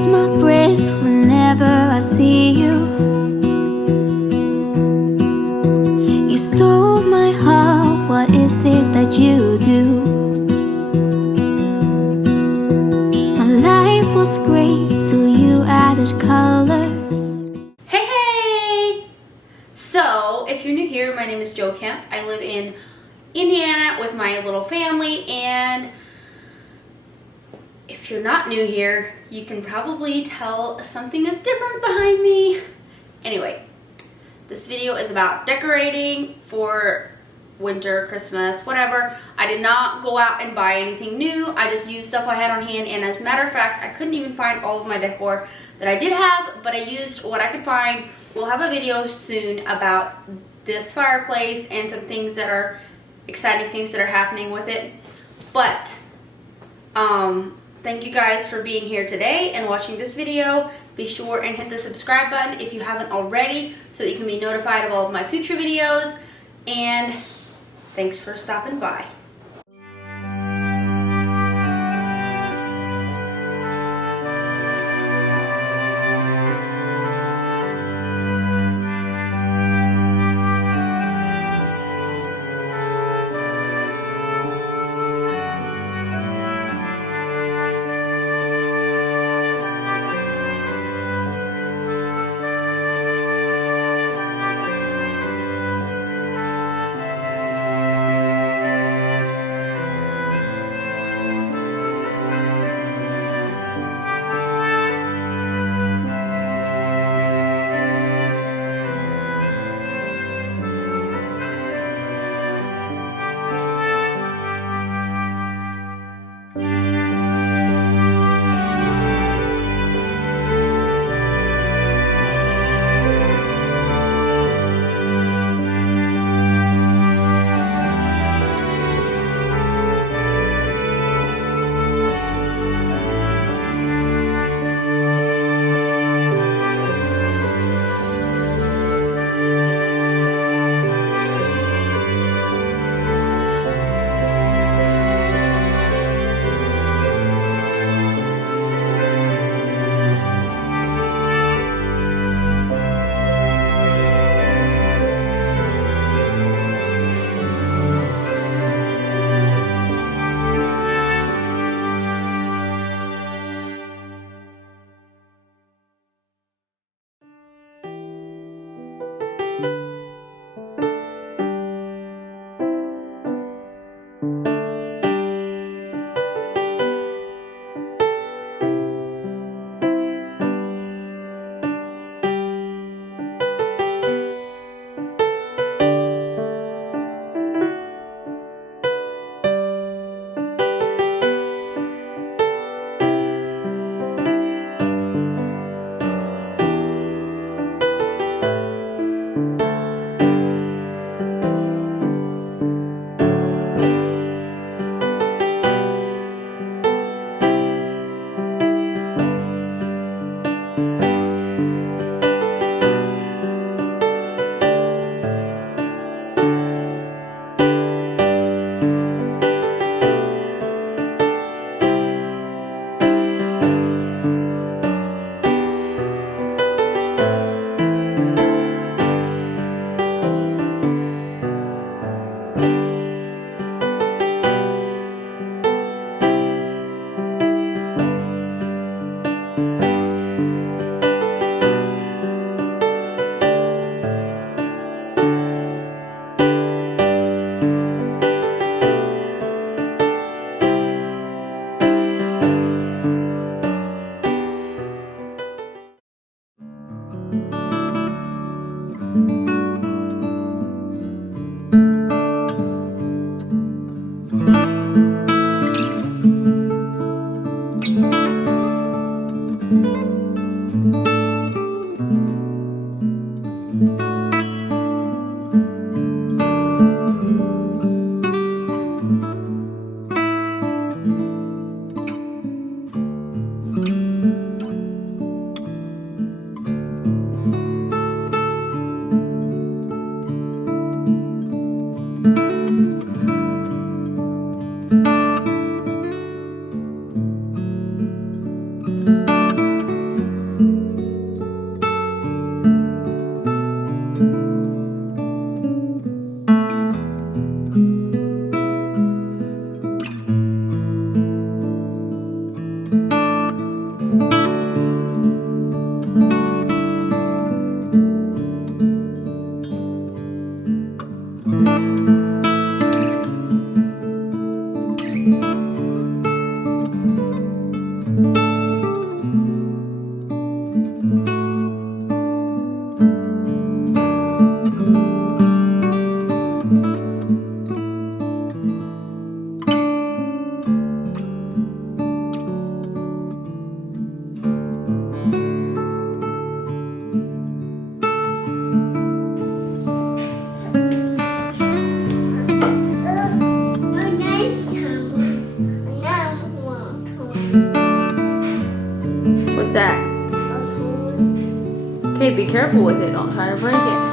lose my breath whenever I see you. You stole my heart, what is it that you do? My life was great till you added colors. Hey! So, if you're new here, my name is Jo Kemp. I live in Indiana with my little family, and if you're not new here, you can probably tell something is different behind me. Anyway, this video is about decorating for winter, Christmas, whatever. I did not go out and buy anything new. I just used stuff I had on hand, and as a matter of fact, I couldn't even find all of my decor that I did have, but I used what I could find. We'll have a video soon about this fireplace and some things that are exciting things that are happening with it. But thank you guys for being here today and watching this video. Be sure and hit the subscribe button if you haven't already so that you can be notified of all of my future videos. And thanks for stopping by. careful with it. Don't try to break it.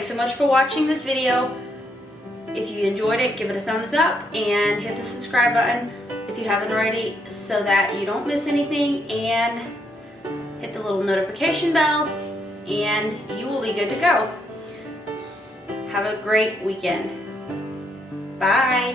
Thanks so much for watching this video. If you enjoyed it, give it a thumbs up and hit the subscribe button if you haven't already so that you don't miss anything, and hit the little notification bell and you will be good to go. Have a great weekend. Bye.